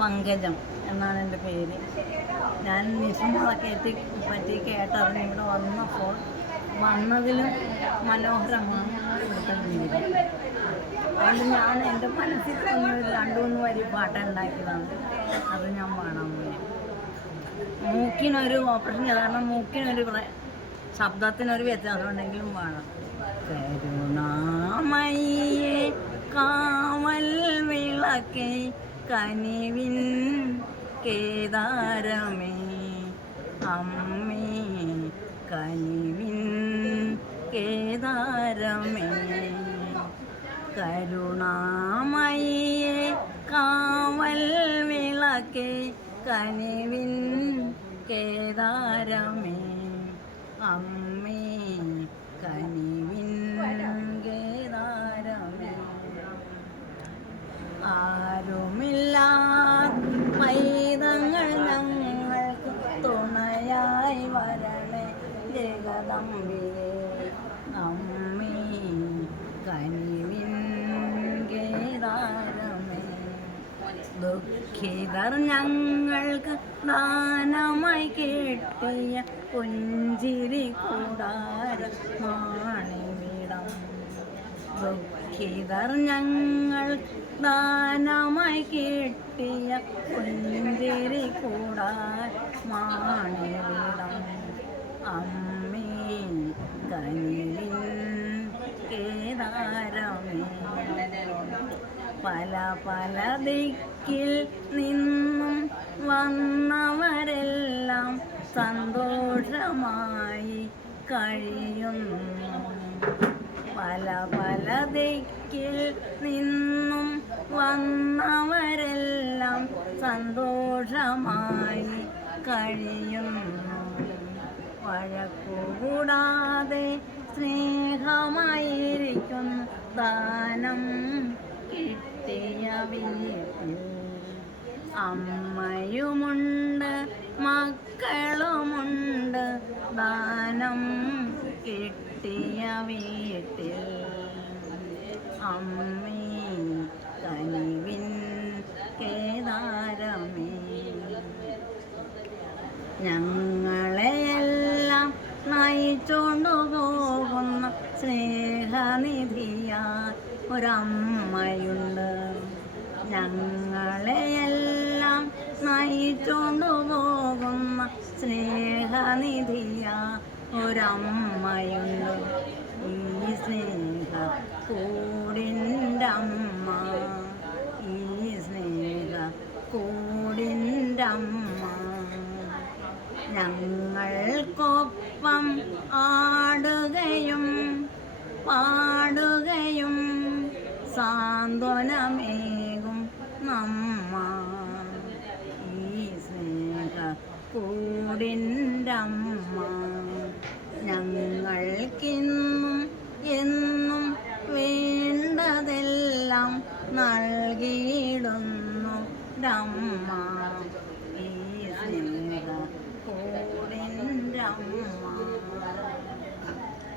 പങ്കജം എന്നാണ് എൻ്റെ പേര്. ഞാൻ നിസുമളെ പറ്റി കേട്ടറിഞ്ഞ് ഇവിടെ വന്നപ്പോൾ വന്നതിലും മനോഹരമാണ് ഇവിടുത്തെ വീട്. അതുകൊണ്ട് ഞാൻ എൻ്റെ മനസ്സിൽ തോന്നിയൊരു 2-3 വരി പാട്ടുണ്ടാക്കിയതാണ്. അത് ഞാൻ പാടാൻ പോയി. മൂക്കിനൊരു ഓപ്പറേഷൻ ചെയ്ത കാരണം മൂക്കിനൊരു ശബ്ദത്തിനൊരു വ്യത്യാസം ഉണ്ടെങ്കിലും പാടാം. കരുണാമയേ കാവൽ വിളക്കേ കനിവിൻ കേദാരമേ അമ്മേ കനിവിൻ കേദാരമേ കരുണാമയേ കാവൽ വിളക്കേ കനിവിൻ കേദാരമേ അമ്മേ കനിവിൻ കേദാരമേ ആരുമില്ലാത്ത പൈതങ്ങൾ ഞങ്ങൾക്ക് തുണയായി വരണേ ജഗദംബികേ അമ്മേ കനിവിൻ കേദാരമേ ദുഃഖിതർ ഞങ്ങൾക്ക് ദാനമായി കിട്ടിയ പുഞ്ചിരി കൂടാരമാണിവിടം. ദുഃഖിതർ ഞങ്ങൾ ദാനമായി കിട്ടിയ പുഞ്ചിരി കൂടാരമാണിവിടം. അമ്മേ കനിവിൻ കേദാരമേ പല പല ദിക്കിൽ നിന്നും വന്നവരെല്ലാം സന്തോഷമായി കഴിയുന്നു. പല പല ദിക്കിൽ നിന്നും വന്നവരെല്ലാം സന്തോഷമായി കഴിയുന്നു. വഴക്കുകൂടാതെ സ്നേഹമായിരിക്കുന്നു ദാനം കിട്ടിയ വീട്ടിൽ. അമ്മയുമുണ്ട് മക്കളുമുണ്ട് ദാനം കിട്ടിയ വീട്ടിൽ. അമ്മേ കനിവിൻ കേദാരമേ ഞങ്ങളെയെല്ലാം നയിച്ചോണ്ടു പോകുന്ന സ്നേഹനിധിയാൽ ഒരമ്മയുണ്ട്. ഞങ്ങളെയെല്ലാം നയിച്ചോണ്ടു പോകുന്ന സ്നേഹനിധിയാൽ ഒരമ്മയുണ്ട്. ഈ സ്നേഹ കൂടിൻ്റെ അമ്മ, ഈ സ്നേഹ കൂടിൻ്റെ അമ്മ ഞങ്ങൾക്കൊപ്പം ആടുകയും പാടുകയും സാന്ത്വനമേകും നമ്മ. ഈ സ്നേഹ കൂടിൻ്റെ അമ്മ ഞങ്ങൾക്കിന്നും എന്നും വേണ്ടതെല്ലാം നൽകിയിടുന്നു രമ്മ. ഈ സ്നേഹ കൂടിൻ്റെ അമ്മ.